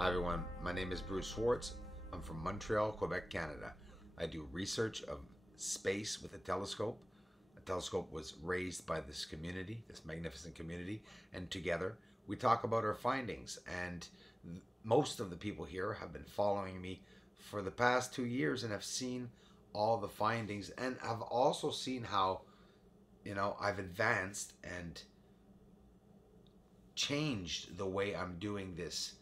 Hi everyone, my name is Bruce Schwartz. I'm from Montreal, Quebec, Canada. I do research of space with a telescope. A telescope was raised by this community, this magnificent community, and together we talk about our findings. And most of the people here have been following me for the past 2 years and have seen all the findings and have also seen how, I've advanced and changed the way I'm doing this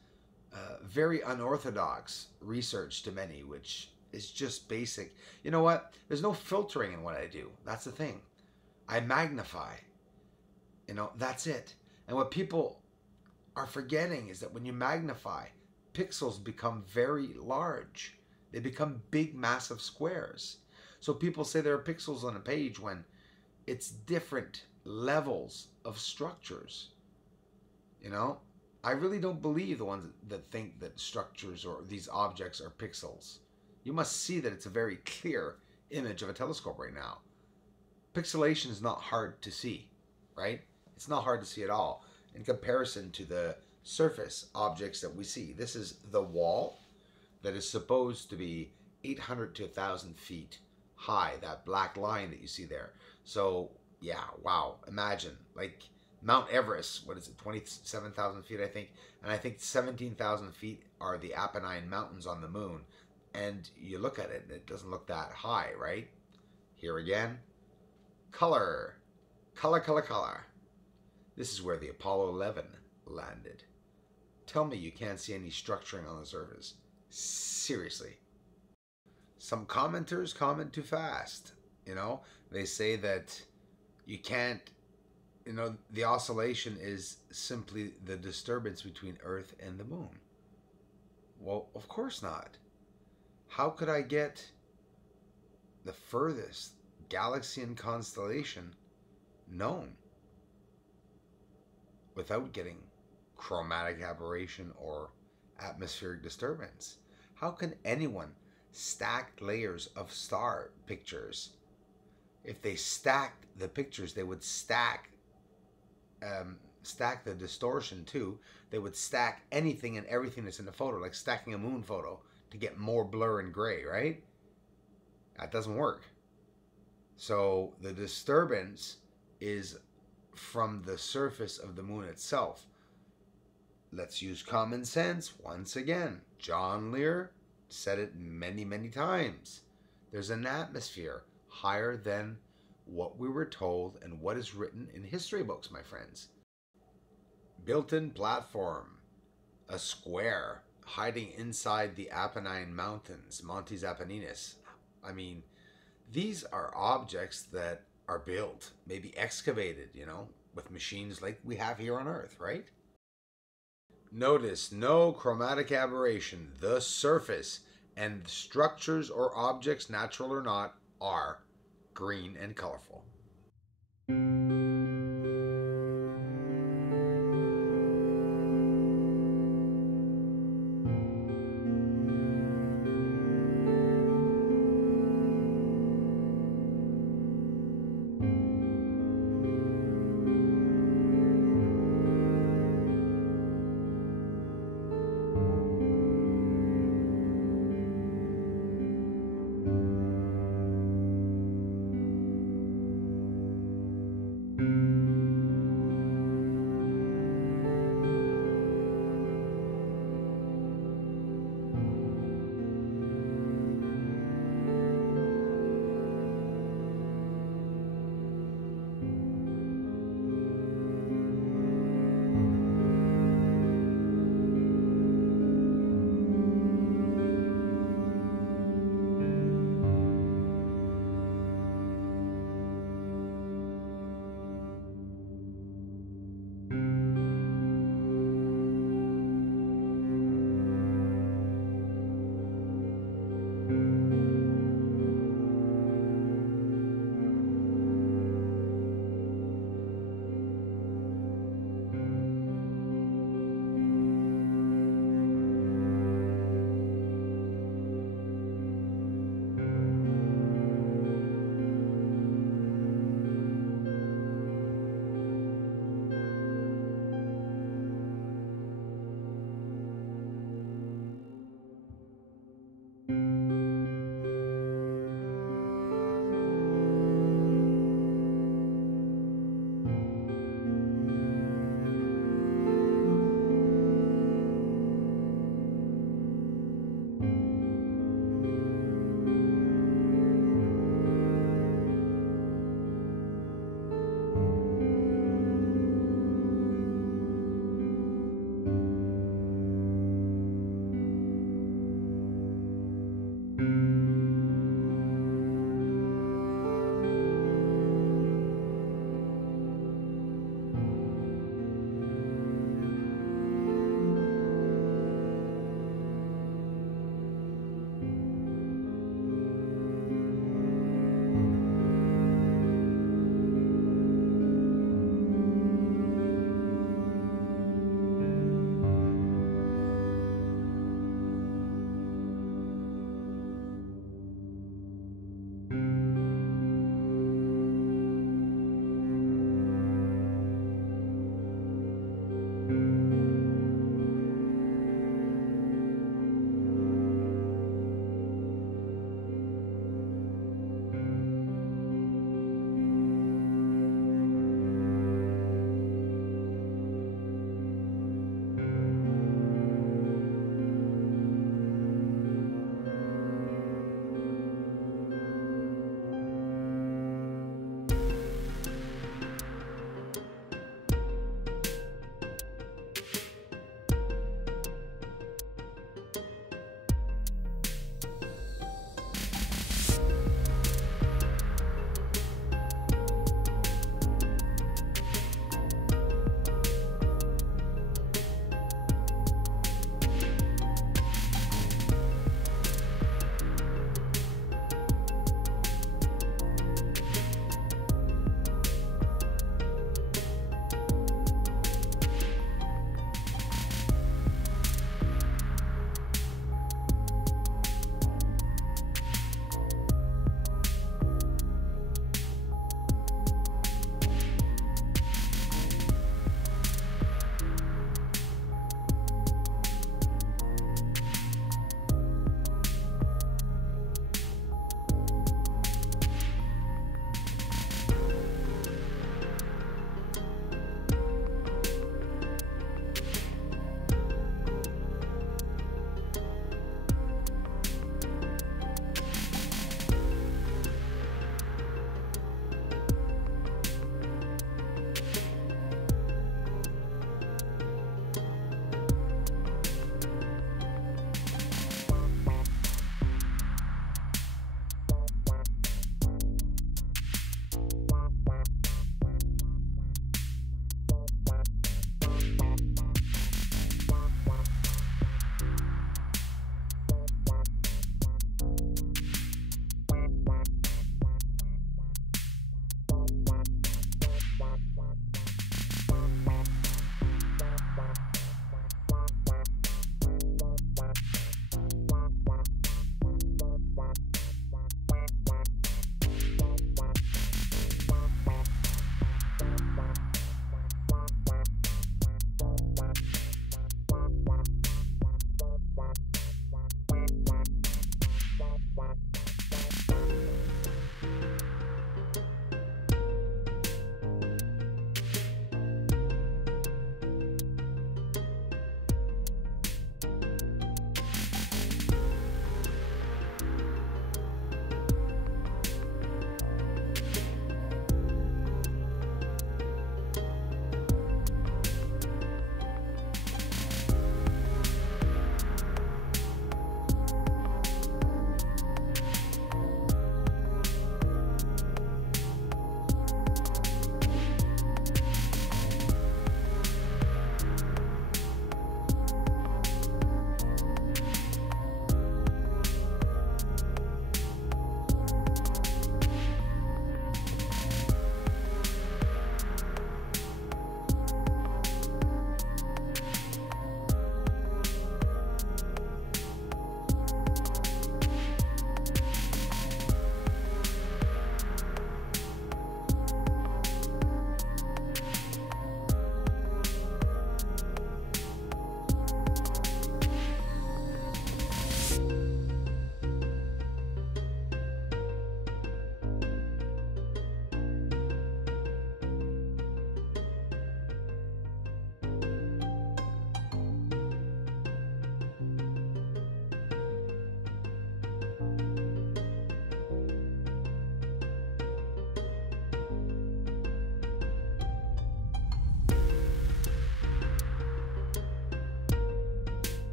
very unorthodox research to many, which is just basic. You know what? There's no filtering in what I do. That's the thing. I magnify. That's it. And what people are forgetting is that when you magnify, pixels become very large. They become big, massive squares. So people say there are pixels on a page when it's different levels of structures. I really don't believe the ones that think that structures or these objects are pixels. You must see that it's a very clear image of a telescope right now. Pixelation is not hard to see, right? It's not hard to see at all in comparison to the surface objects that we see. This is the wall that is supposed to be 800 to 1,000 feet high, that black line that you see there. So, yeah, wow, imagine, like Mount Everest, what is it, 27,000 feet, I think. And I think 17,000 feet are the Apennine Mountains on the moon. And you look at it, and it doesn't look that high, right? Here again, color. Color, color, color. This is where the Apollo 11 landed. Tell me you can't see any structuring on the surface. Seriously. Some commenters comment too fast. They say that you can't, the oscillation is simply the disturbance between Earth and the moon. Well, of course not. How could I get the furthest galaxy and constellation known without getting chromatic aberration or atmospheric disturbance? How can anyone stack layers of star pictures? If they stacked the pictures, they would stack the distortion too. They would stack anything and everything that's in the photo, like stacking a moon photo to get more blur and gray, right? That doesn't work. So the disturbance is from the surface of the moon itself. Let's use common sense once again. John Lear said it many, many times. There's an atmosphere higher than what we were told and what is written in history books, my friends. Built-in platform, a square hiding inside the Apennine Mountains, Montes Apenninus. I mean, these are objects that are built, maybe excavated, with machines like we have here on Earth, right? Notice no chromatic aberration. The surface and structures or objects, natural or not, are green and colorful.